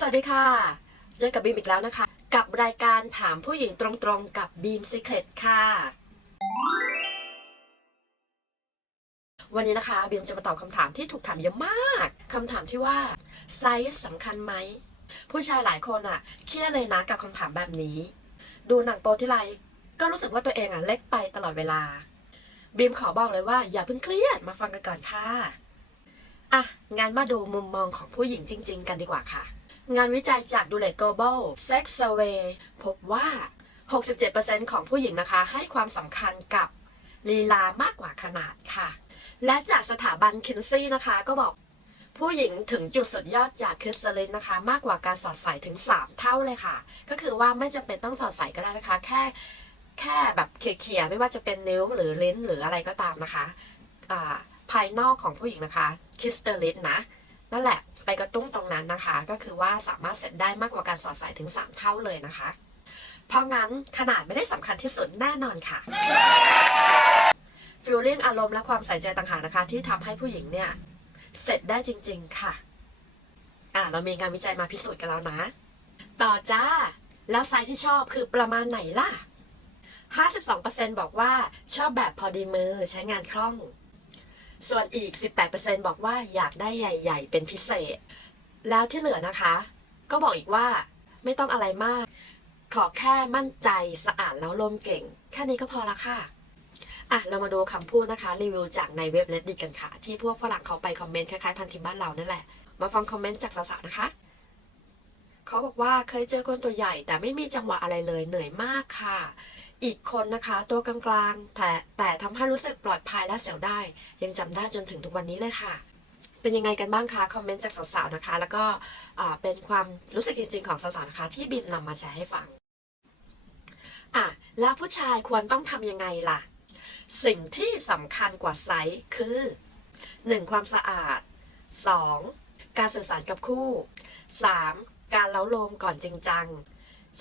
สวัสดีค่ะ เจอกับบีมอีกแล้วนะคะ กับรายการถามผู้หญิงตรงๆกับบีมซีเครตค่ะ วันนี้นะคะบีมจะมาตอบคำถามที่ถูกถามเยอะมากคำถามที่ว่าไซส์สำคัญไหม ผู้ชายหลายคนอะเครียดเลยนะกับคำถามแบบนี้ ดูหนังโปที่ไรก็รู้สึกว่าตัวเองอะเล็กไปตลอดเวลา บีมขอบอกเลยว่า อย่าเพิ่งเครียดมาฟังกันก่อนค่ะอะงานมาดูมุมมองของผู้หญิงจริง ๆ กันดีกว่าค่ะ งานวิจัยจากดูเลต Global Sex Survey พบว่า 67%ของผู้หญิงนะคะ ให้ความสำคัญกับลีลามากกว่าขนาดค่ะ และจากสถาบันคินซี่นะคะ ก็บอกผู้หญิงถึงจุดสุดยอดจากคิสลินนะคะ มากกว่าการสอดใส่ถึง 3 เท่าเลยค่ะ ก็คือว่าไม่จำเป็นต้องสอดใส่ก็ได้นะคะ แค่แค่แบบเขี่ยๆไม่ว่าจะเป็นนิ้วหรือลิ้นหรืออะไรก็ตามนะคะภายนอกของผู้หญิงนะคะคิสเตอร์ลินนะ นั่นแหละ ไปกระตุ้นตรงนั้นนะคะ ก็คือว่าสามารถเสร็จได้มากกว่าการสอดใส่ถึง 3 เท่าเลยนะคะ เพราะงั้นขนาดไม่ได้สำคัญที่สุดแน่นอนค่ะฟิลลิ่งอารมณ์และความใส่ใจต่างหากนะคะ ที่ทำให้ผู้หญิงเนี่ยเสร็จได้จริง ๆ ค่ะ อ่าเรามีงานวิจัยมาพิสูจน์กันแล้วนะ ต่อจ้า แล้วไซส์ที่ชอบคือประมาณไหนล่ะ 52%บอกว่าชอบแบบพอดีมือใช้งานคล่อง ส่วนอีก 18%บอกว่าอยากได้ใหญ่ ๆ เป็นพิเศษ แล้วที่เหลือนะคะ ก็บอกอีกว่าไม่ต้องอะไรมาก ขอแค่มั่นใจสะอาดแล้วลมเก่ง แค่นี้ก็พอละค่ะอะ เรามาดูคำพูดนะคะ รีวิวจากในเว็บ Reddit กันค่ะ ที่พวกฝรั่งเขาไปคอมเมนต์คล้ายๆ พันทิมบ้านเรานั่นแหละ มาฟังคอมเมนต์จากสาวๆนะคะ เขาบอกว่าเคยเจอคนตัวใหญ่แต่ไม่มีจังหวะอะไรเลยเหนื่อยมากค่ะ อีกคนนะคะตัวกลางๆ แต่แต่ทำให้รู้สึกปลอดภัยและเสียวได้ ยังจำได้จนถึงทุกวันนี้เลยค่ะ เป็นยังไงกันบ้างคะคอมเมนต์จากสาวๆนะคะ แล้วก็เป็นความรู้สึกจริงๆของสาวๆนะคะ ที่บิมนำมาแชร์ให้ฟังอะแล้วผู้ชายควรต้องทำยังไงล่ะ สิ่งที่สำคัญกว่าไซส์คือ 1. ความสะอาด 2. การสื่อสารกับคู่ 3. การเล้าโลมก่อนจริงจัง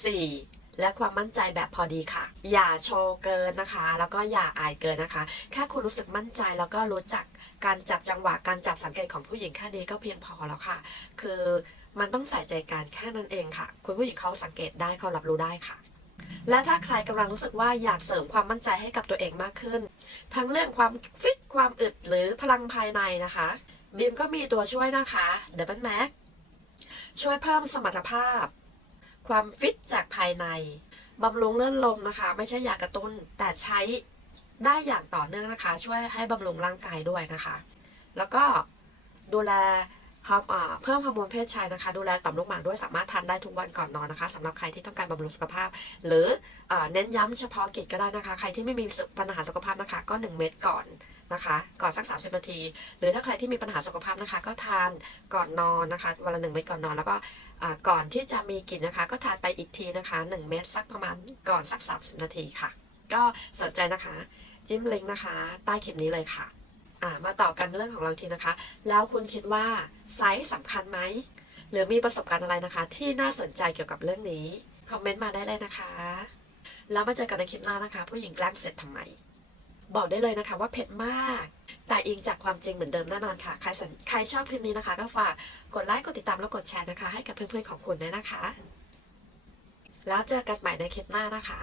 4. และความมั่นใจแบบพอดีค่ะ อย่าโชว์เกินนะคะ แล้วก็อย่าอายเกินนะคะ แค่คุณรู้สึกมั่นใจแล้วก็รู้จักการจับจังหวะการจับสังเกตของผู้หญิงแค่นี้ก็เพียงพอแล้วค่ะ คือมันต้องใส่ใจการแค่นั้นเองค่ะ คุณผู้หญิงเขาสังเกตได้เขารับรู้ได้ค่ะและถ้าใครกำลังรู้สึกว่าอยากเสริมความมั่นใจให้กับตัวเองมากขึ้น ทั้งเรื่องความฟิตความอึดหรือพลังภายในนะคะบีมก็มีตัวช่วยนะคะ Double Max ช่วยเพิ่มสมรรถภาพ ความฟิตจากภายในบำรุงเลื่อนลมนะคะ ไม่ใช่ยากระตุ้นแต่ใช้ได้อย่างต่อเนื่องนะคะ ช่วยให้บำรุงร่างกายด้วยนะคะ แล้วก็ดูแล ฮอร์เพิ่มฮอร์โมนเพศชายนะคะ ดูแลต่อมลูกหมากด้วยสามารถทานได้ทุกวันก่อนนอนนะคะสำหรับใครที่ต้องการบำรุงสุขภาพ หรืออเน้นย้ำเฉพาะกิจก็ได้นะคะ ใครที่ไม่มีปัญหาสุขภาพนะคะ ก็ 1 เม็ดก่อนนะคะ ก่อนสัก 30 นาที หรือถ้าใครที่มีปัญหาสุขภาพนะคะ ก็ทานก่อนนอนนะคะวันละหนึ่งเม็ดก่อนนอนแล้วก็ก่อนที่จะมีกลิ่นนะคะ ก็ทานไปอีกทีนะคะ 1 เม็ดสักประมาณก่อนสัก 30 นาทีค่ะ ก็สนใจนะคะ จิ้มลิงก์นะคะ ใต้คลิปนี้เลยค่ะ อ่ามาต่อกันเรื่องของเราทีนะคะ แล้วคุณคิดว่าไซส์สำคัญไหม หรือมีประสบการณ์อะไรนะคะ ที่น่าสนใจเกี่ยวกับเรื่องนี้ คอมเมนต์มาได้เลยนะคะ แล้วมาเจอกันในคลิปหน้านะคะ ผู้หญิงแกล้งเสร็จทำไม บอกได้เลยนะคะว่าเผ็ดมาก แต่อิงจากความจริงเหมือนเดิมแน่นอนค่ะ ใครสนใครชอบคลิปนี้นะคะ ก็ฝากกดไลค์กดติดตามแล้วกดแชร์นะคะ ให้กับเพื่อนๆของคุณด้วยนะคะ แล้วเจอกันใหม่ในคลิปหน้านะคะ